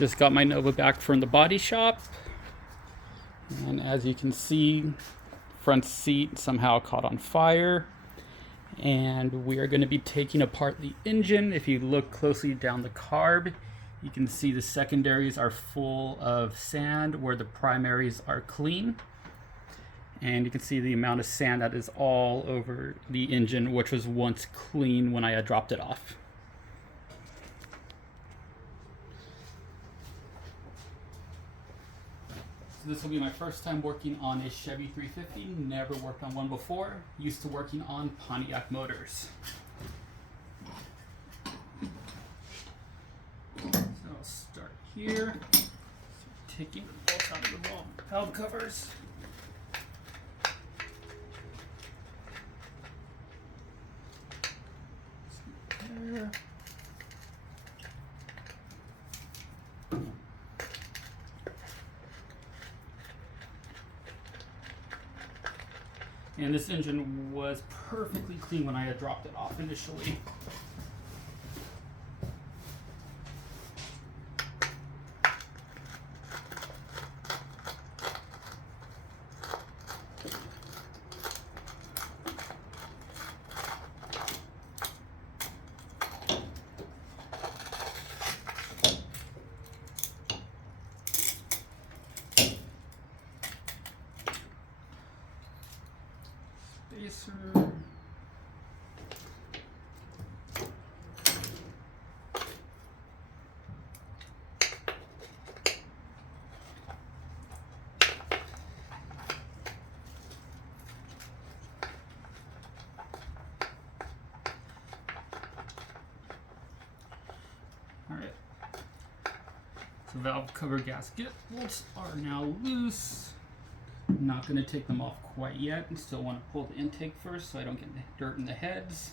Just got my Nova back from the body shop, and as you can see, front seat somehow caught on fire, and we are going to be taking apart the engine. If you look closely down the carb, you can see the secondaries are full of sand where the primaries are clean, and you can see the amount of sand that is all over the engine, which was once clean when I had dropped it off. So this will be my first time working on a Chevy 350. Never worked on one before. Used to working on Pontiac motors. So I'll start here. Taking the bolts out of the valve covers. There. And this engine was perfectly clean when I had dropped it off initially. Spacer. Alright, so valve cover gasket bolts are now loose. I'm not going to take them off quite yet. I still want to pull the intake first so I don't get dirt in the heads.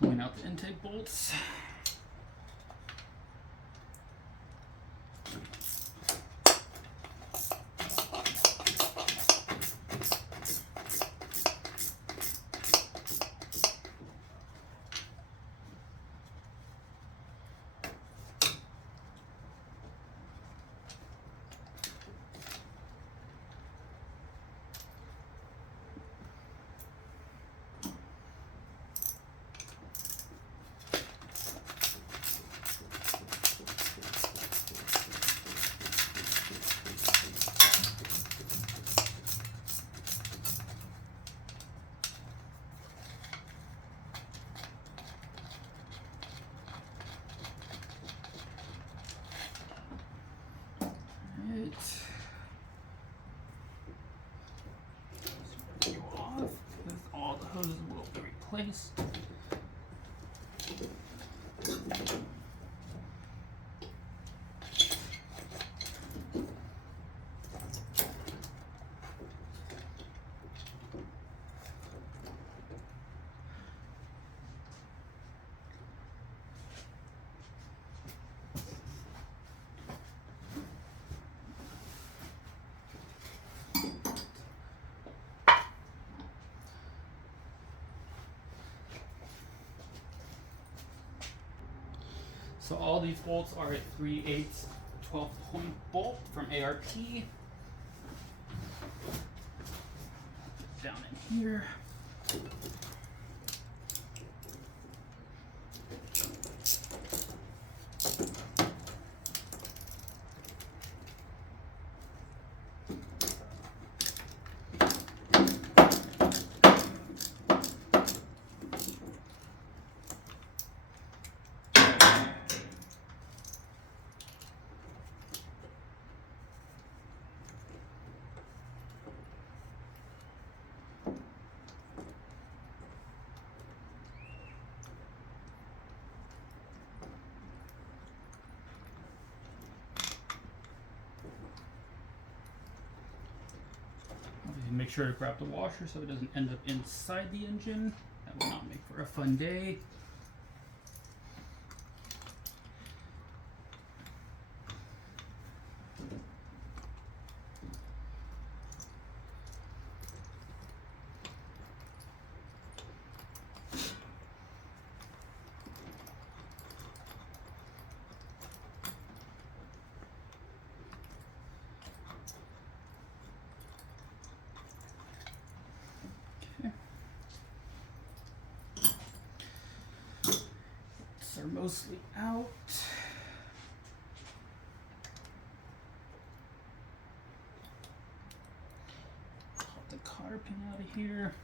Pulling out the intake bolts. You off because all the hoses will be replaced. So all these bolts are a 3/8 12-point bolt from ARP. Down in here. make sure to grab the washer so it doesn't end up inside the engine. That will not make for a fun day. Are mostly out. Pop the cotter pin out of here.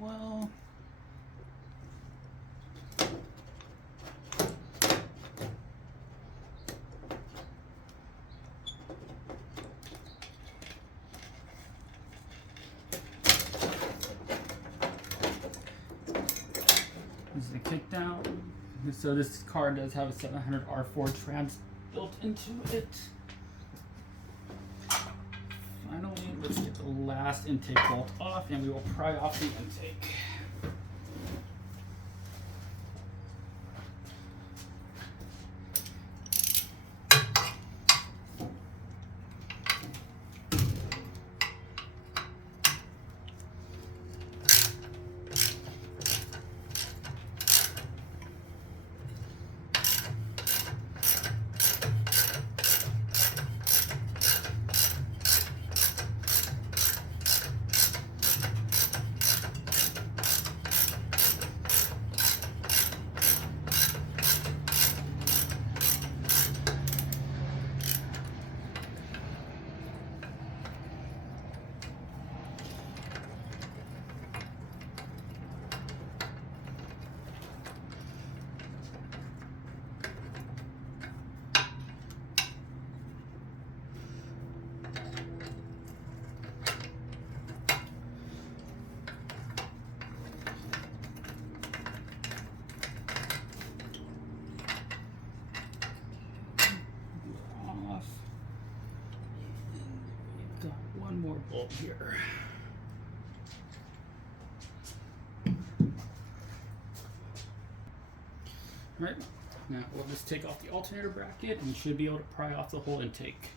Well, this is the kick down. So this car does have a 700 R4 trans built into it. Finally, let's get the last intake bolt off and we will pry off the intake. One more bolt here. Right, now we'll just take off the alternator bracket and you should be able to pry off the whole intake.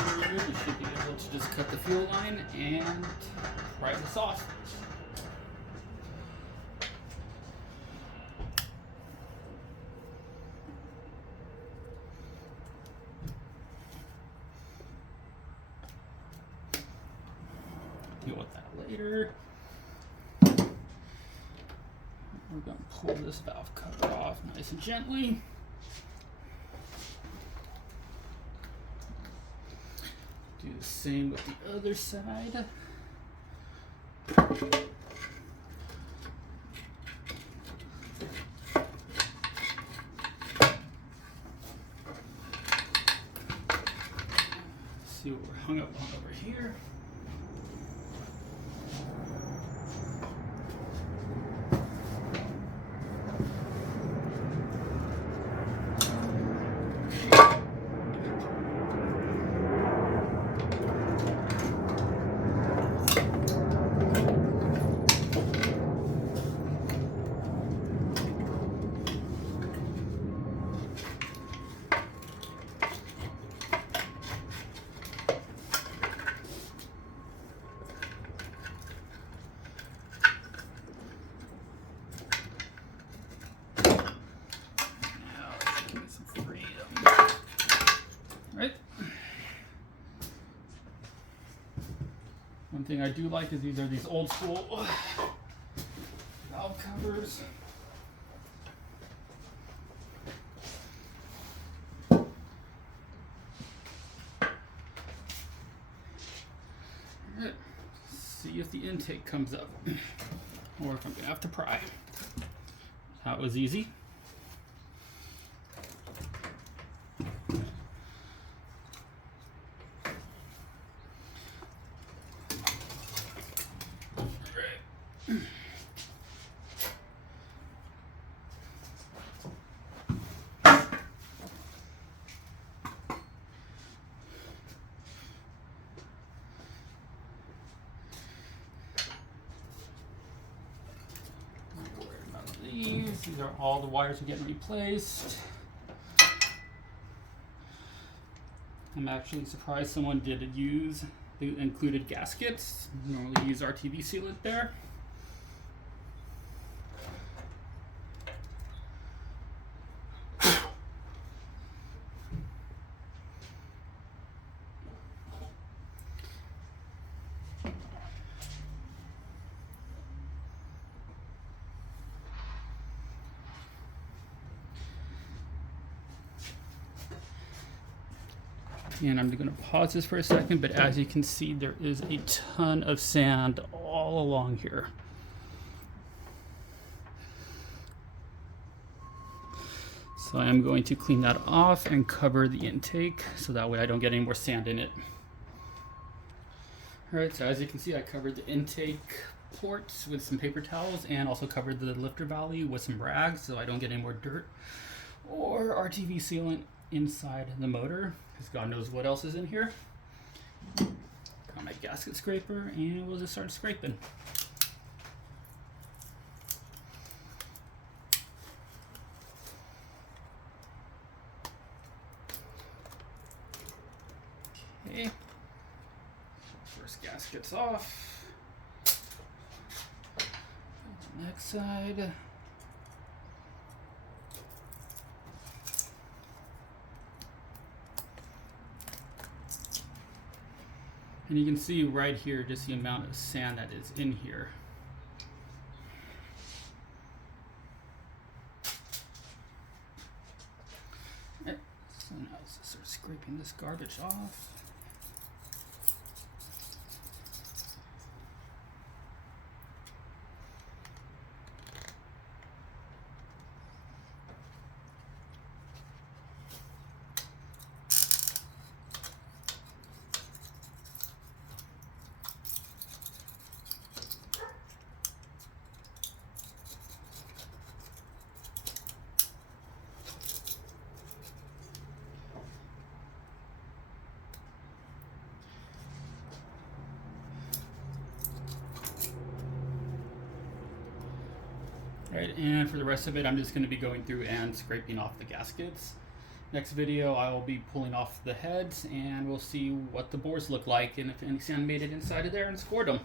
here, you should be able to just cut the fuel line and fry the sausage. Deal with that later. We're going to pull this valve cover off nice and gently. Do the same with the other side. See what we're hung up on over here. One thing I do like is these are these old school valve covers. Alright, see if the intake comes up, or if I'm gonna have to pry. That was easy. These are all the wires are getting replaced. I'm actually surprised someone did use the included gaskets. Normally use RTV sealant there. And I'm going to pause this for a second, but as you can see, there is a ton of sand all along here. So I'm going to clean that off and cover the intake so that way I don't get any more sand in it. All right, so as you can see, I covered the intake ports with some paper towels and also covered the lifter valley with some rags so I don't get any more dirt or RTV sealant inside the motor, because God knows what else is in here. Got my gasket scraper and we'll just start scraping. Okay, first gasket's off. Next side. And you can see right here just the amount of sand that is in here. Right. So now let's just start scraping this garbage off. Right, and for the rest of it, I'm just going to be going through and scraping off the gaskets. Next video I will be pulling off the heads and we'll see what the bores look like and if any sand made it inside of there and scored them.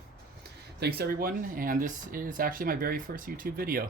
Thanks everyone, and this is actually my very first YouTube video.